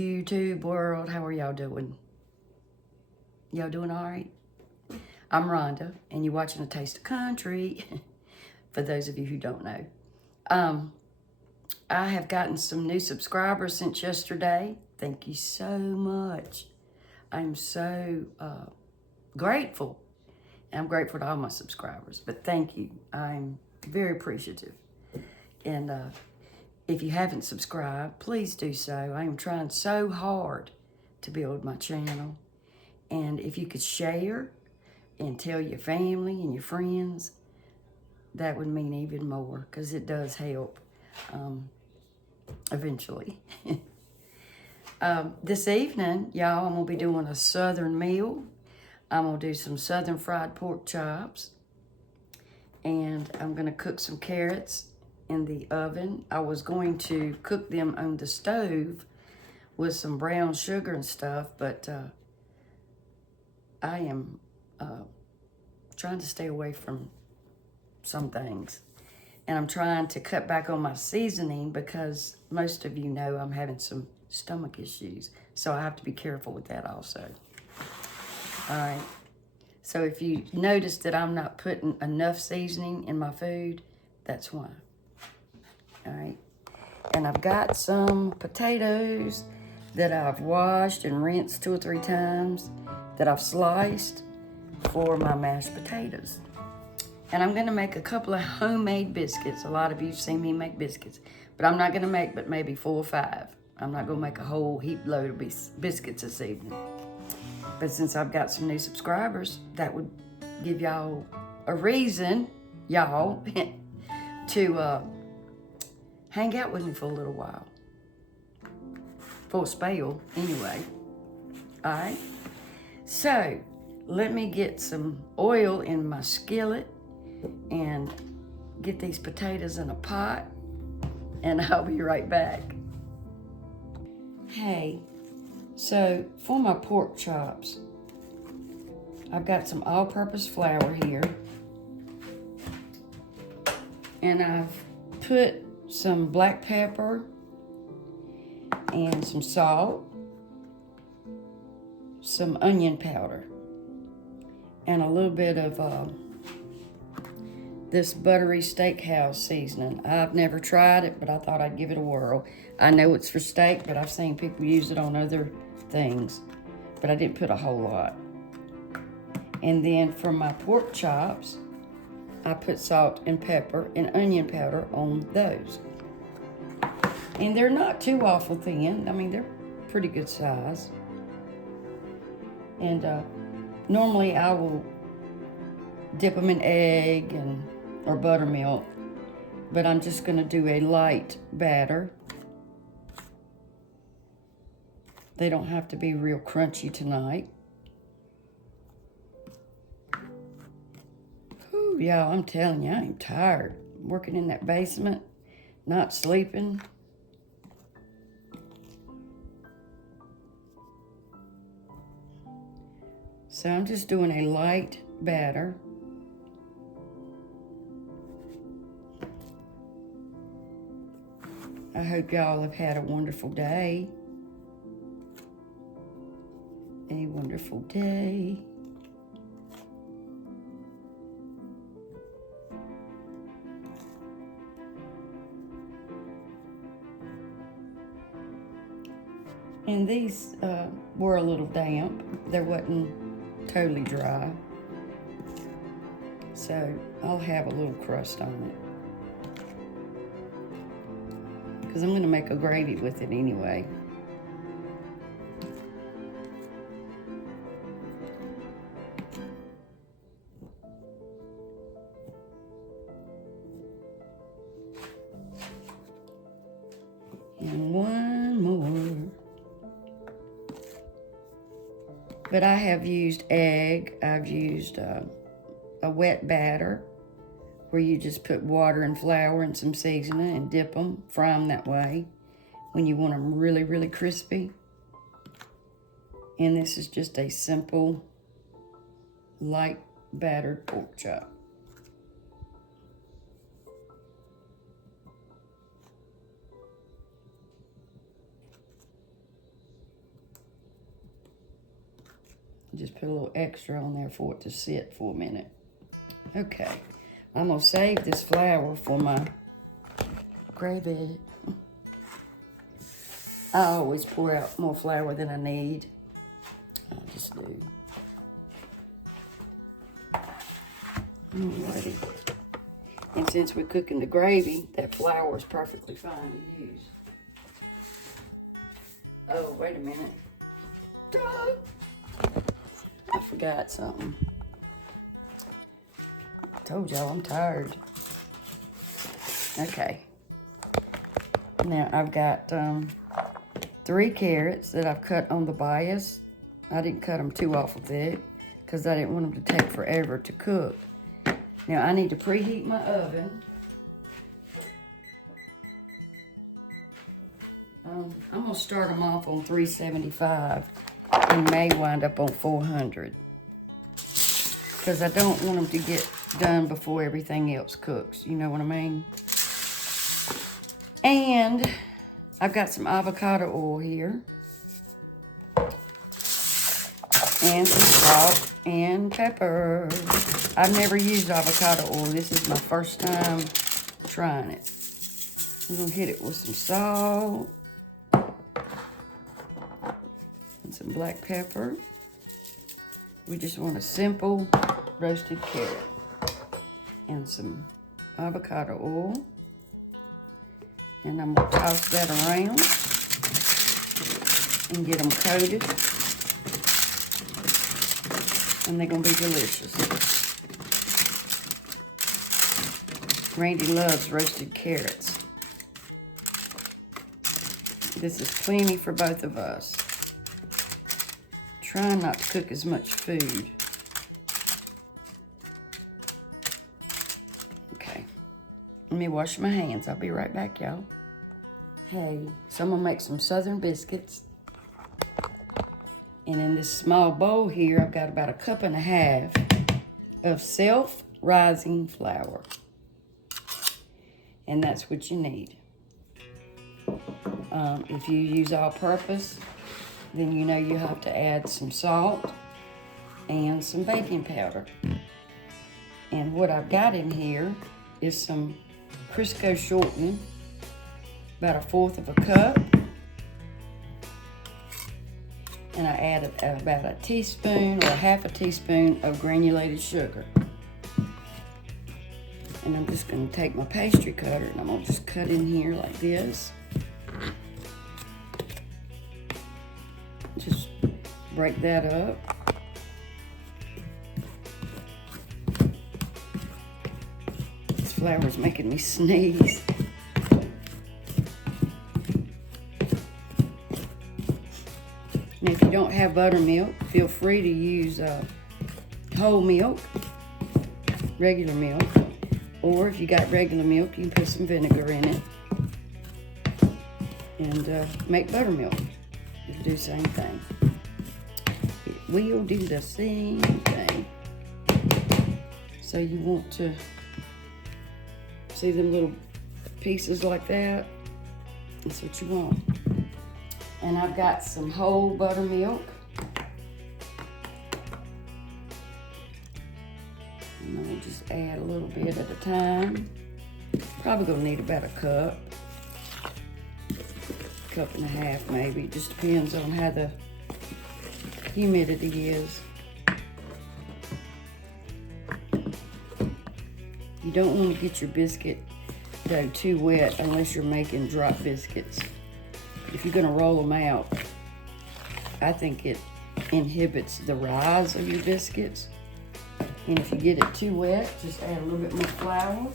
YouTube world. How are y'all doing? Y'all doing all right? I'm Rhonda, and you're watching A Taste of Country, for those of you who don't know. I have gotten some new subscribers since yesterday. Thank you so much. I'm so grateful. And I'm grateful to all my subscribers, but thank you. I'm very appreciative. And if you haven't subscribed, please do so. I am trying so hard to build my channel. And if you could share and tell your family and your friends, that would mean even more, because it does help eventually. This evening, y'all, I'm going to be doing a southern meal. I'm going to do some southern fried pork chops. And I'm going to cook some carrots in the oven. I was going to cook them on the stove with some brown sugar and stuff, but I am trying to stay away from some things. And I'm trying to cut back on my seasoning because most of you know I'm having some stomach issues. So I have to be careful with that also. All right. So if you notice that I'm not putting enough seasoning in my food, that's why. All right. And I've got some potatoes that I've washed and rinsed 2 or 3 times that I've sliced for my mashed potatoes. And I'm going to make a couple of homemade biscuits. A lot of you have seen me make biscuits, but I'm not going to make but maybe 4 or 5. I'm not going to make a whole heap load of biscuits this evening. But since I've got some new subscribers, that would give y'all a reason, y'all, to hang out with me for a little while. For a spell, anyway. All right? So, let me get some oil in my skillet and get these potatoes in a pot, and I'll be right back. Hey, so for my pork chops, I've got some all-purpose flour here, and I've put some black pepper and some salt, some onion powder, and a little bit of this buttery steakhouse seasoning. I've never tried it, but I thought I'd give it a whirl. I know it's for steak, but I've seen people use it on other things, but I didn't put a whole lot. And then for my pork chops, I put salt and pepper and onion powder on those. And they're not too awful thin. I mean, they're pretty good size. And normally I will dip them in egg or buttermilk, but I'm just going to do a light batter. They don't have to be real crunchy tonight. Whew, y'all, I'm telling you, I am tired. Working in that basement, not sleeping. So I'm just doing a light batter. I hope y'all have had a wonderful day. A wonderful day. And these were a little damp. They wasn't totally dry. So I'll have a little crust on it, because I'm going to make a gravy with it anyway. And one more. But I have used egg. I've used a wet batter where you just put water and flour and some seasoning and dip them, fry them that way when you want them really, really crispy. And this is just a simple, light battered pork chop. Just put a little extra on there for it to sit for a minute. Okay, I'm gonna save this flour for my gravy. I always pour out more flour than I need. I just do. Alrighty. And since we're cooking the gravy, that flour is perfectly fine to use. Oh, wait a minute. I forgot something. I told y'all I'm tired. Okay. Now I've got 3 carrots that I've cut on the bias. I didn't cut them too awful thick because I didn't want them to take forever to cook. Now I need to preheat my oven. I'm gonna start them off on 375 and may wind up on 400 because I don't want them to get done before everything else cooks. You know what I mean? And I've got some avocado oil here and some salt and pepper. I've never used avocado oil. This is my first time trying it. I'm gonna hit it with some salt and some black pepper. We just want a simple roasted carrot and some avocado oil. And I'm gonna toss that around and get them coated. And they're gonna be delicious. Randy loves roasted carrots. This is plenty for both of us. Trying not to cook as much food. Okay, let me wash my hands. I'll be right back, y'all. Hey, so I'm gonna make some southern biscuits. And in this small bowl here, I've got about 1.5 cups of self-rising flour. And that's what you need. If you use all-purpose, then you know you have to add some salt and some baking powder. And what I've got in here is some Crisco shortening, about 1/4 cup. And I added about a teaspoon or 1/2 teaspoon of granulated sugar. And I'm just gonna take my pastry cutter and I'm gonna just cut in here like this. Just break that up. This flour is making me sneeze. And if you don't have buttermilk, feel free to use whole milk, regular milk. Or if you got regular milk, you can put some vinegar in it and make buttermilk. You do the same thing. It will do the same thing. So you want to see them little pieces like that? That's what you want. And I've got some whole buttermilk. And I'm gonna just add a little bit at a time. Probably gonna need about 1 cup, 1.5 cups maybe. It just depends on how the humidity is. You don't want to get your biscuit dough too wet unless you're making drop biscuits. If you're gonna roll them out, I think it inhibits the rise of your biscuits. And if you get it too wet, just add a little bit more flour,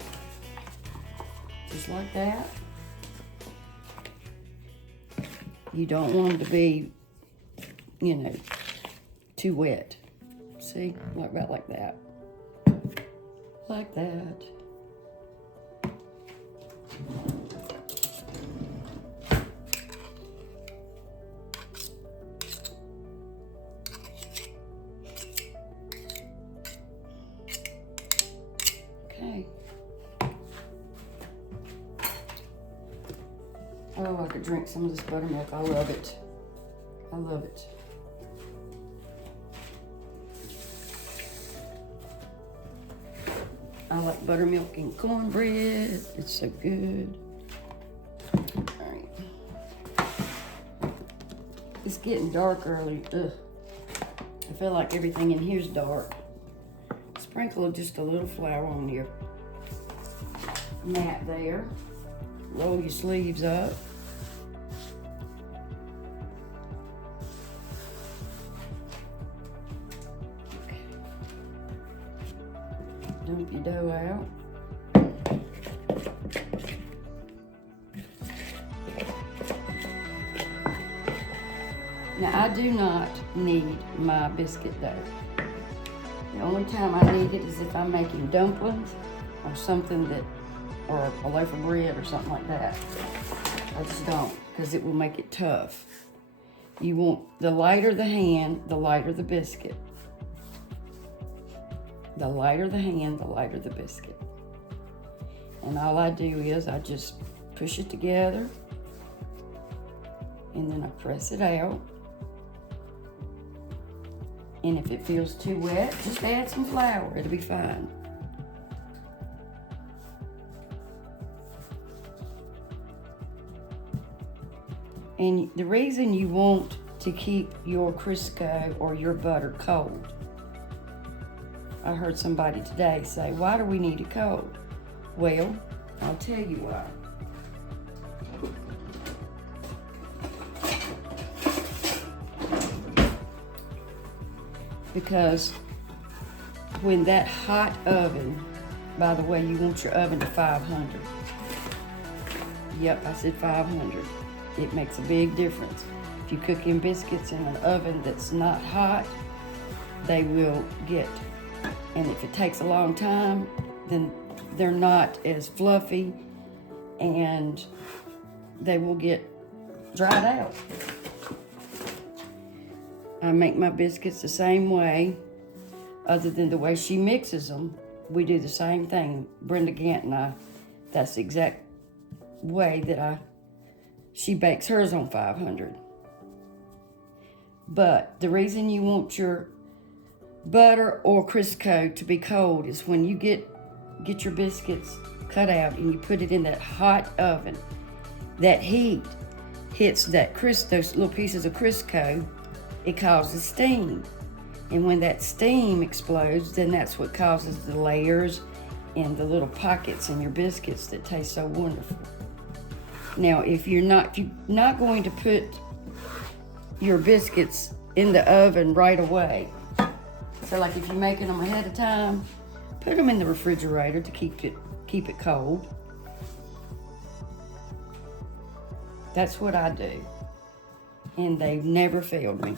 just like that. You don't want them to be, you know, too wet. See, about like that. Like that. Okay. Oh, I could drink some of this buttermilk. I love it. I love it. I like buttermilk and cornbread. It's so good. All right. It's getting dark early. Ugh. I feel like everything in here's dark. Sprinkle just a little flour on your mat there. Roll your sleeves up. Okay. Dump your dough out. Now I do not need my biscuit dough. The only time I need it is if I'm making dumplings or something that, or a loaf of bread or something like that. I just don't, because it will make it tough. You want, the lighter the hand, the lighter the biscuit. The lighter the hand, the lighter the biscuit. And all I do is I just push it together and then I press it out. And if it feels too wet, just add some flour, it'll be fine. And the reason you want to keep your Crisco or your butter cold, I heard somebody today say, why do we need it cold? Well, I'll tell you why. Because when that hot oven, by the way, you want your oven to 500. Yep, I said 500. It makes a big difference. If you cook in biscuits in an oven that's not hot, they will get, and if it takes a long time, then they're not as fluffy and they will get dried out. I make my biscuits the same way, other than the way she mixes them. We do the same thing. Brenda Gant and I, that's the exact way that she bakes hers on 500. But the reason you want your butter or Crisco to be cold is when you get your biscuits cut out and you put it in that hot oven, that heat hits those little pieces of Crisco, it causes steam. And when that steam explodes, then that's what causes the layers and the little pockets in your biscuits that taste so wonderful. Now, if you're not going to put your biscuits in the oven right away, so like if you're making them ahead of time, put them in the refrigerator to keep it cold. That's what I do. And they've never failed me.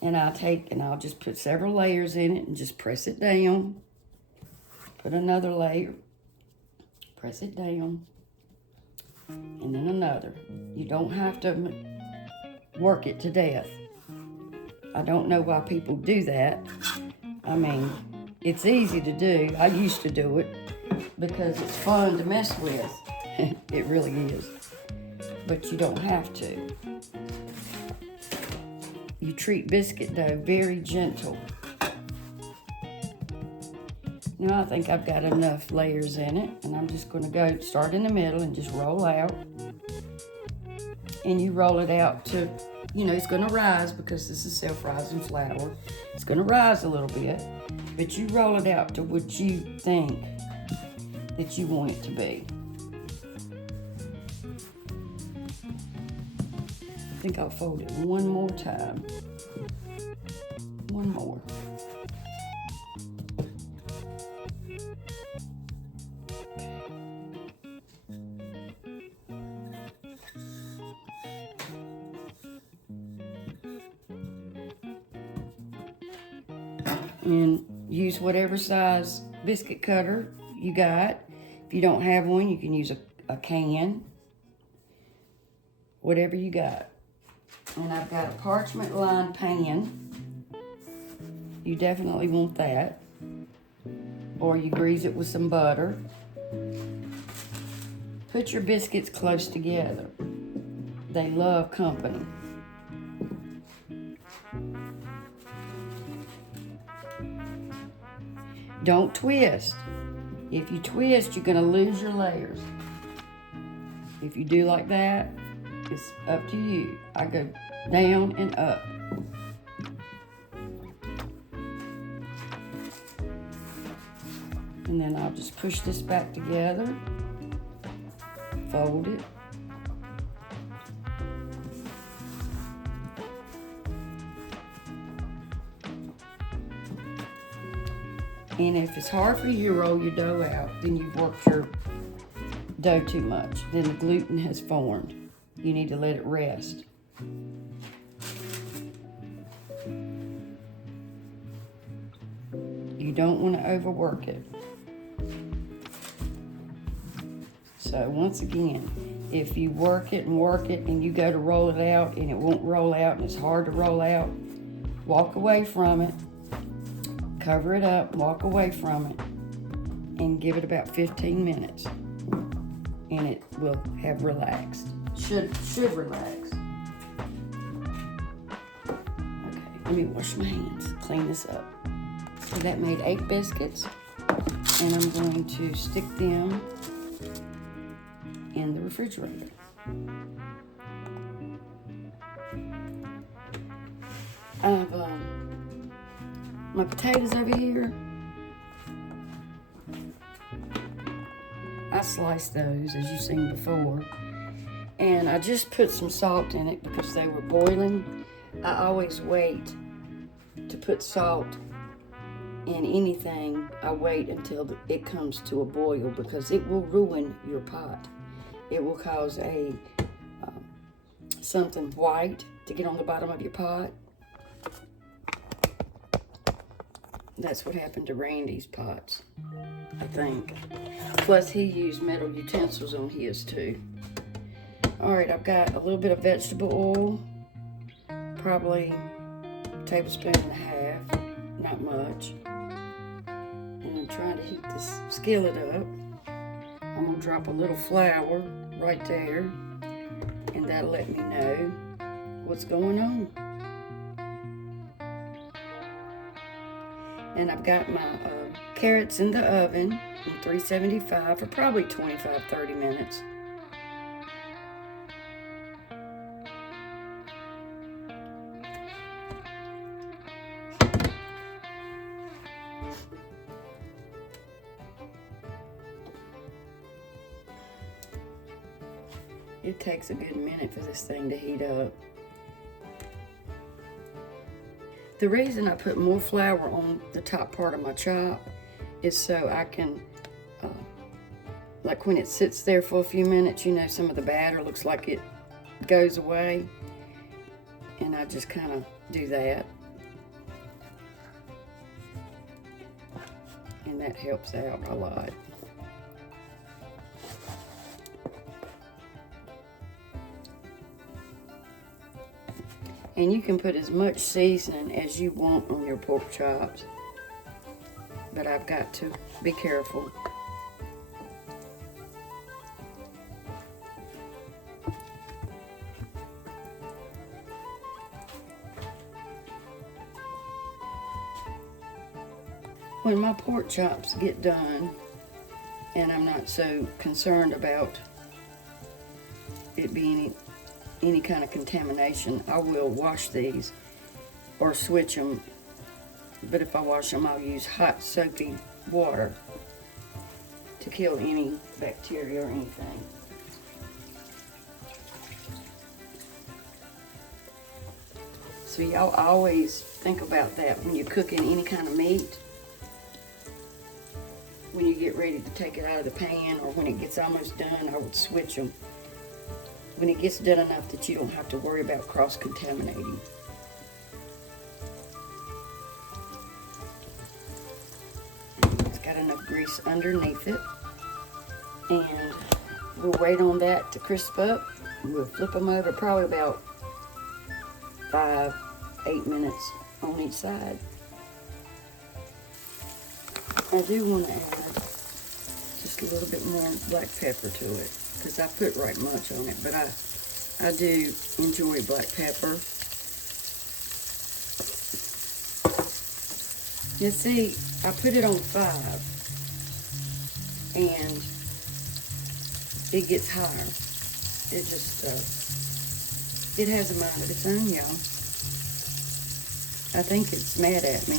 And I'll just put several layers in it and just press it down. Put another layer, press it down, and then another. You don't have to work it to death. I don't know why people do that. I mean, it's easy to do. I used to do it because it's fun to mess with. It really is. But you don't have to. You treat biscuit dough very gentle. Now I think I've got enough layers in it, and I'm just going to start in the middle and just roll out. And you roll it out to, it's going to rise because this is self-rising flour. It's going to rise a little bit, but you roll it out to what you think that you want it to be. I think I'll fold it one more time. One more. And use whatever size biscuit cutter you got. If you don't have one, you can use a can. Whatever you got. And I've got a parchment lined pan. You definitely want that. Or you grease it with some butter. Put your biscuits close together. They love company. Don't twist. If you twist, you're gonna lose your layers. If you do like that, it's up to you. I go down and up. And then I'll just push this back together, fold it. And if it's hard for you to roll your dough out, then you've worked your dough too much. Then the gluten has formed. You need to let it rest. You don't want to overwork it. So once again, if you work it and you go to roll it out and it won't roll out and it's hard to roll out, walk away from it. Cover it up, walk away from it, and give it about 15 minutes. And it will have relaxed. Should relax. Okay, let me wash my hands, clean this up. So that made 8 biscuits, and I'm going to stick them in the refrigerator. I've my potatoes over here. I sliced those as you've seen before, and I just put some salt in it because they were boiling. I always wait to put salt in anything. I wait until it comes to a boil because it will ruin your pot. It will cause a something white to get on the bottom of your pot. That's what happened to Randy's pots, I think. Plus, he used metal utensils on his too. All right, I've got a little bit of vegetable oil, probably a tablespoon and a half, not much. And I'm trying to heat this skillet up. I'm gonna drop a little flour right there, and that'll let me know what's going on. And I've got my carrots in the oven in 375 for probably 25-30 minutes. It takes a good minute for this thing to heat up. The reason I put more flour on the top part of my chop is so I can, like when it sits there for a few minutes, you know, some of the batter looks like it goes away. And I just kind of do that. And that helps out a lot. And you can put as much seasoning as you want on your pork chops. But I've got to be careful. When my pork chops get done, and I'm not so concerned about it being any kind of contamination, I will wash these or switch them. But if I wash them, I'll use hot soapy water to kill any bacteria or anything. So y'all always think about that when you're cooking any kind of meat. When you get ready to take it out of the pan or when it gets almost done, I would switch them. When it gets done enough that you don't have to worry about cross-contaminating. It's got enough grease underneath it. And we'll wait on that to crisp up. We'll flip them over probably about 5-8 minutes on each side. I do want to add just a little bit more black pepper to it, because I put right much on it, but I do enjoy black pepper. You see, I put it on 5, and it gets higher. It just, it has a mind of its own, y'all. I think it's mad at me.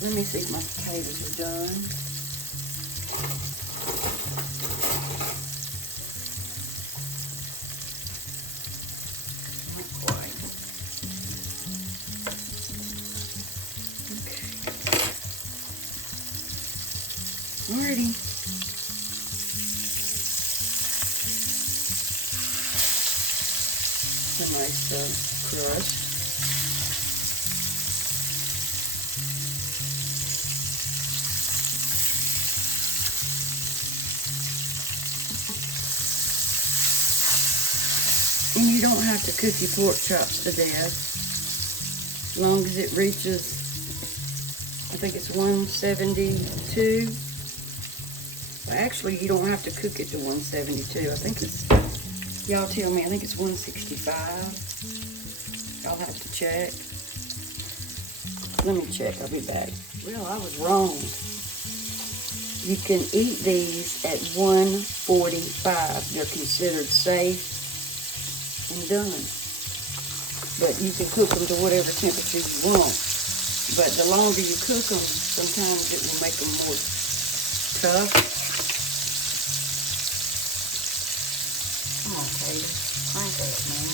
Let me see if my potatoes are done. Not quite. Okay. Alrighty. A nice crust. And you don't have to cook your pork chops to death. As long as it reaches, I think it's 172. Well, actually, you don't have to cook it to 172. I think it's, y'all tell me, I think it's 165. I'll have to check. Let me check, I'll be back. Well, I was wrong. You can eat these at 145. They're considered safe and done. But you can cook them to whatever temperature you want. But the longer you cook them, sometimes it will make them more tough. Come on, Taylor. Crank that, man.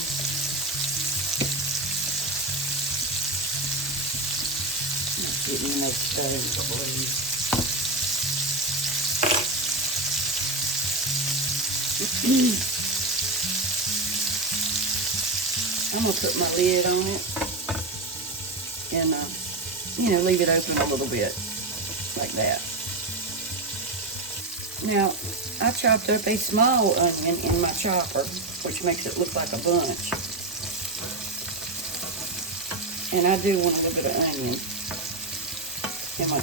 Let's get in that stove, please. I'm gonna put my lid on it and, you know, leave it open a little bit, like that. Now, I chopped up a small onion in my chopper, which makes it look like a bunch. And I do want a little bit of onion. And my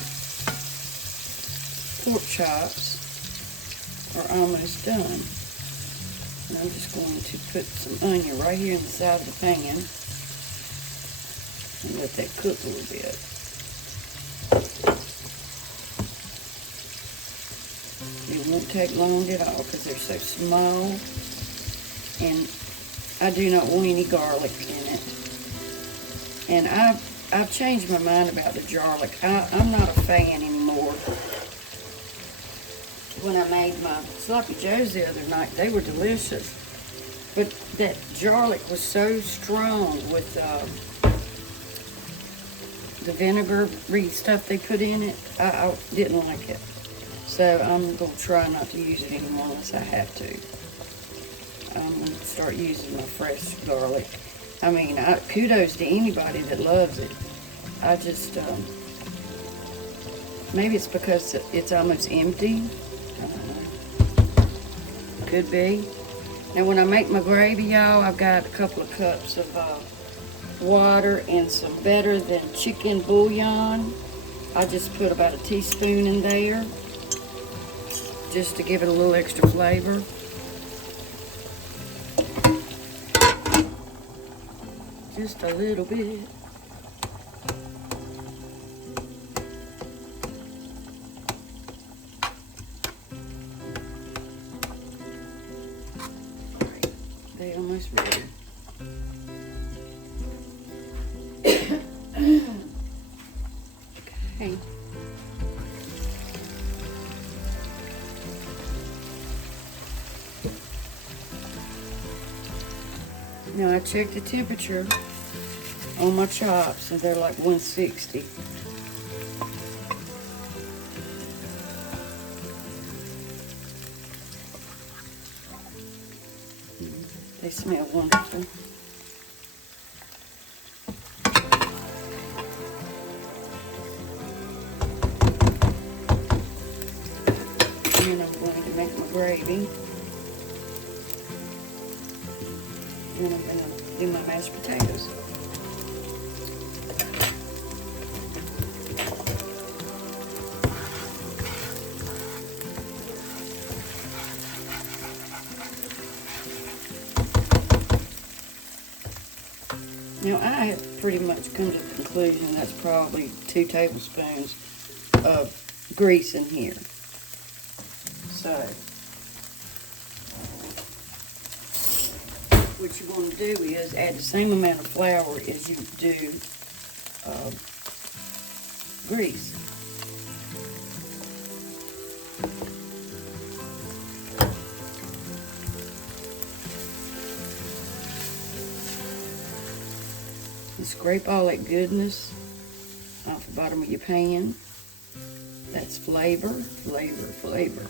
pork chops are almost done. And I'm just going to put some onion right here in the side of the pan and let that cook a little bit. It won't take long at all because they're so small. And I do not want any garlic in it. And I've changed my mind about the garlic. I'm not a fan anymore. When I made my sloppy joes the other night, they were delicious. But that garlic was so strong with the vinegary stuff they put in it. I didn't like it. So I'm going to try not to use it anymore unless I have to. I'm going to start using my fresh garlic. I mean, kudos to anybody that loves it. I just, maybe it's because it's almost empty. Could be. Now when I make my gravy, y'all, I've got a couple of cups of water and some better than chicken bouillon. I just put about a teaspoon in there just to give it a little extra flavor. Just a little bit. They're almost ready. Okay. Now I checked the temperature on my chops and they're like 160. They smell wonderful. And I'm going to make my gravy. And I'm going to do my mashed potatoes. Now I have pretty much come to the conclusion that's probably 2 tablespoons of grease in here. So, what you want to do is add the same amount of flour as you do grease. And scrape all that goodness off the bottom of your pan. That's flavor, flavor, flavor.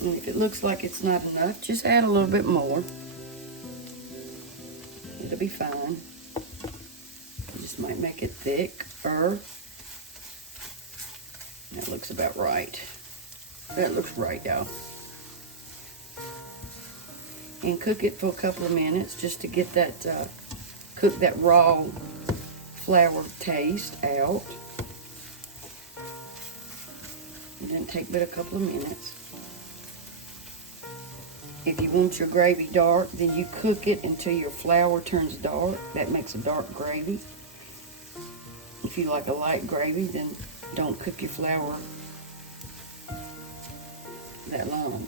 And if it looks like it's not enough, just add a little bit more. It'll be fine. You just might make it thicker. That looks about right. That looks right, y'all. And cook it for a couple of minutes just to get that, cook that raw flour taste out. It doesn't take but a couple of minutes. If you want your gravy dark, then you cook it until your flour turns dark. That makes a dark gravy. If you like a light gravy, then don't cook your flour that long.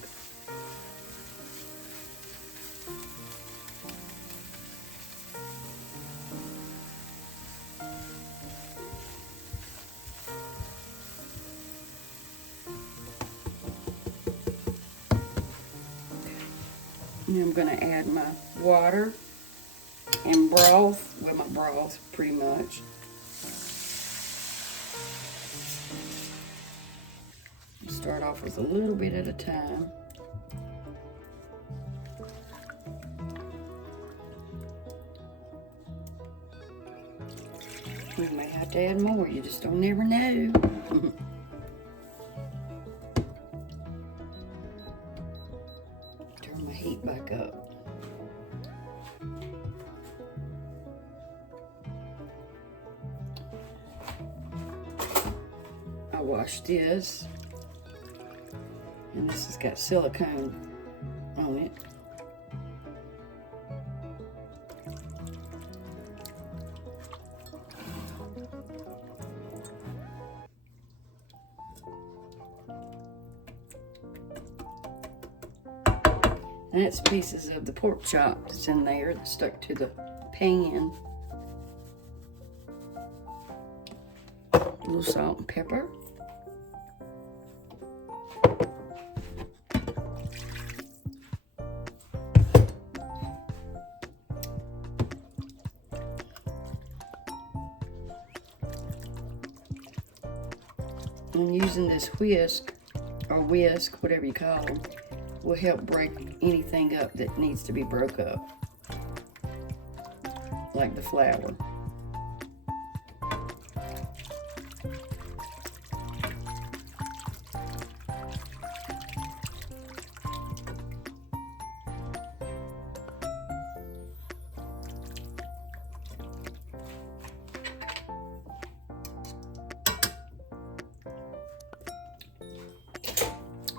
And I'm going to add my water and broth, well, my broth pretty much. Start off with a little bit at a time. We may have to add more, you just don't never know. Turn my heat back up. I washed this, and this has got silicone on it. And that's pieces of the pork chop that's in there that stuck to the pan. A little salt and pepper. And using this whisk, or whisk, whatever you call them, will help break anything up that needs to be broke up, like the flour.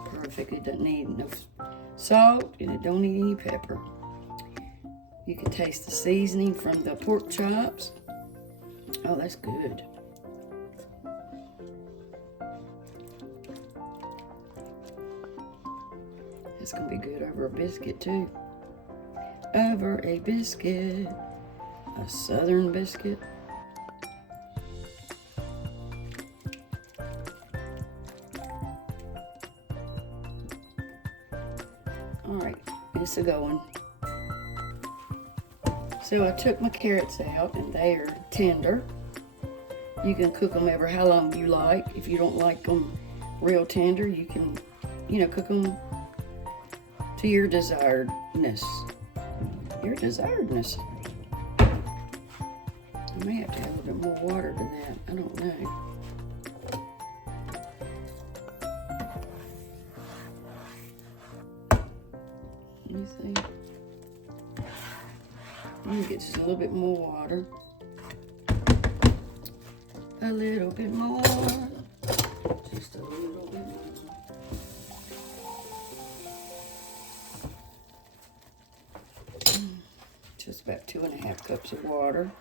Perfect. It doesn't need enough salt, and it don't need any pepper. You can taste the seasoning from the pork chops. Oh, that's good. It's gonna be good over a biscuit too. Over a biscuit, a southern biscuit. Alright, it's a going. So I took my carrots out, and they are tender. You can cook them ever how long you like. If you don't like them real tender, you can, cook them to your desiredness. Your desiredness. I may have to add a little bit more water to that. I don't know. Let me see. I'm gonna get just a little bit more water. A little bit more. Just a little bit more. Just about 2.5 cups of water.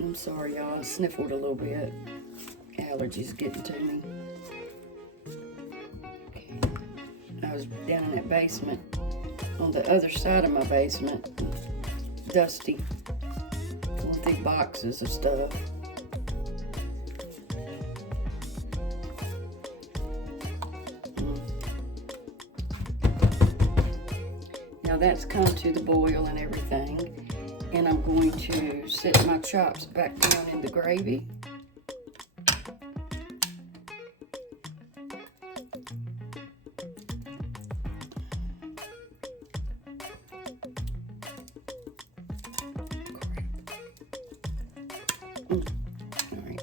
I'm sorry, y'all. I sniffled a little bit. Allergies getting to me. Okay. I was down in that basement, on the other side of my basement, dusty, full of big boxes of stuff. Now that's come to the boil and everything. And I'm going to set my chops back down in the gravy. All right,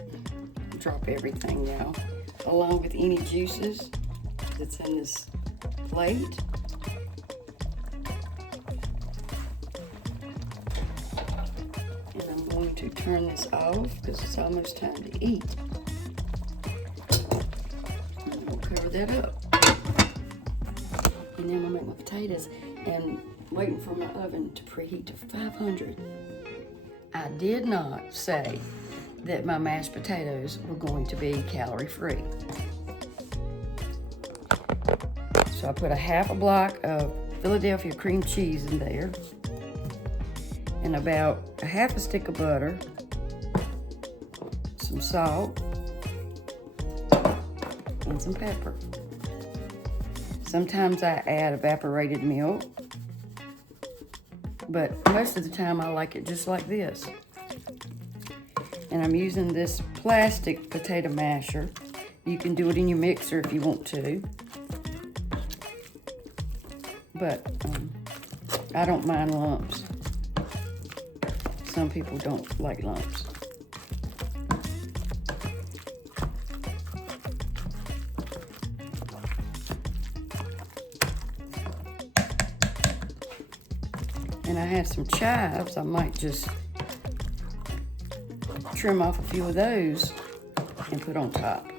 drop everything now, along with any juices that's in this plate. To turn this off because it's almost time to eat. And we'll cover that up. And then we'll make my potatoes. And waiting for my oven to preheat to 500. I did not say that my mashed potatoes were going to be calorie-free. So I put a half a block of Philadelphia cream cheese in there. And about a half a stick of butter, some salt, and some pepper. Sometimes I add evaporated milk, but most of the time I like it just like this. And I'm using this plastic potato masher. You can do it in your mixer if you want to, but I don't mind lumps. Some people don't like lumps. And I have some chives. I might just trim off a few of those and put on top.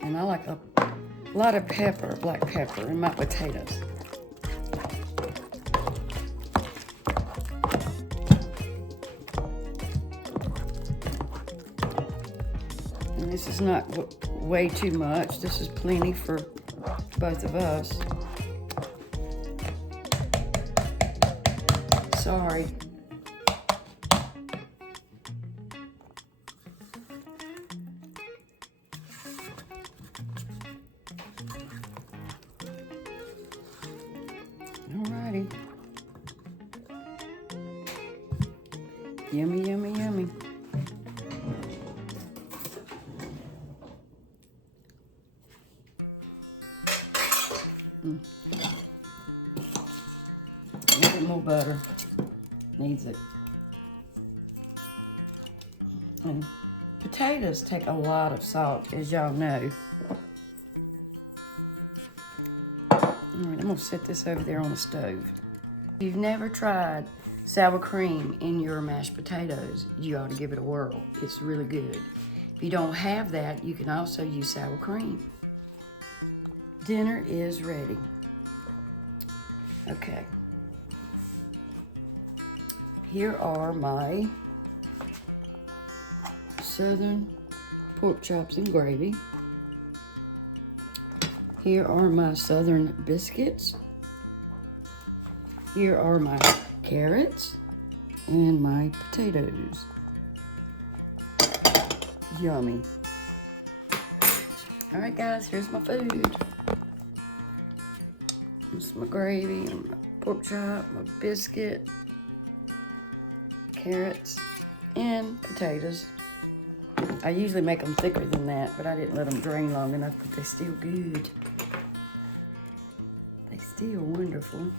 And I like a lot of pepper, black pepper, in my potatoes. And this is not way too much. This is plenty for both of us. Sorry. Alrighty. Yummy, yummy, yummy. A little bit more butter. Needs it. And potatoes take a lot of salt, as y'all know. Alright, I'm gonna set this over there on the stove. If you've never tried sour cream in your mashed potatoes, you ought to give it a whirl. It's really good. If you don't have that, you can also use sour cream. Dinner is ready. Okay. Here are my southern pork chops and gravy. Here are my southern biscuits. Here are my carrots and my potatoes. Yummy. All right, guys, here's my food. This is my gravy, and my pork chop, my biscuit, carrots, and potatoes. I usually make them thicker than that, but I didn't let them drain long enough, but they're still good. They're still wonderful.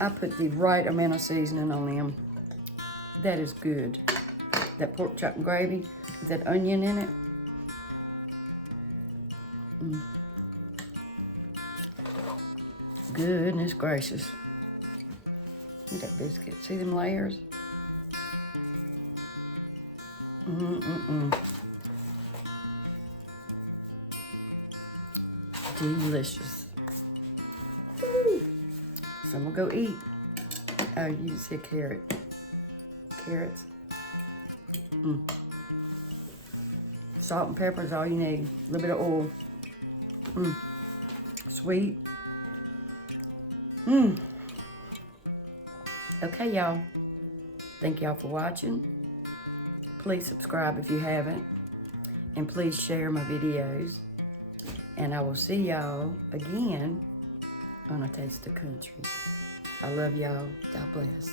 I put the right amount of seasoning on them. That is good. That pork chop and gravy with that onion in it. Goodness gracious. Look at that biscuit. See them layers? Delicious. Woo. So I'm gonna go eat. Oh, you see a carrot. Carrots. Salt and pepper is all you need. A little bit of oil. Sweet. Okay, y'all. Thank y'all for watching. Please subscribe if you haven't. And please share my videos. And I will see y'all again on A Taste of Country. I love y'all. God bless.